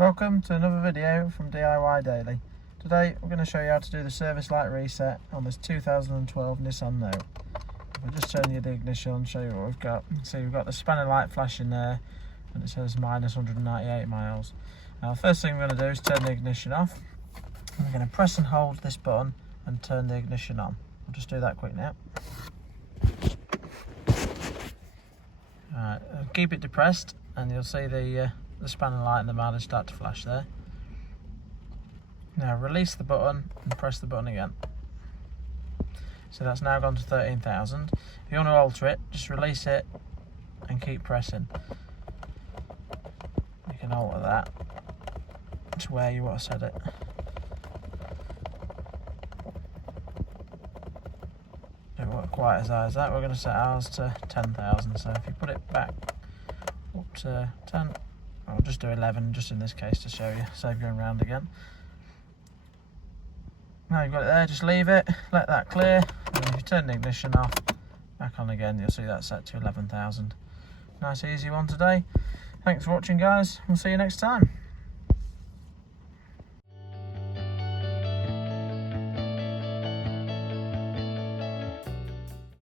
Welcome to another video from DIY Daily. Today we're going to show you how to do the service light reset on this 2012 Nissan Note. I'll just turn you the ignition and show you what we've got. See, we've got the spanner light flashing there and it says minus 198 miles. Now the first thing we're going to do is turn the ignition off. And we're going to press and hold this button and turn the ignition on. I'll just do that quick now. Alright, keep it depressed and you'll see the spanner light and the mileage start to flash there. Now release the button and press the button again. So that's now gone to 13,000. If you want to alter it, just release it and keep pressing. You can alter that to where you want to set it. Don't work quite as high as that. We're going to set ours to 10,000. So if you put it back up to 10, I'll just do 11 just in this case to show you, save going round again. Now you've got it there, just leave it, let that clear, and if you turn the ignition off, back on again, you'll see that set to 11,000. Nice easy one today. Thanks for watching guys, we'll see you next time.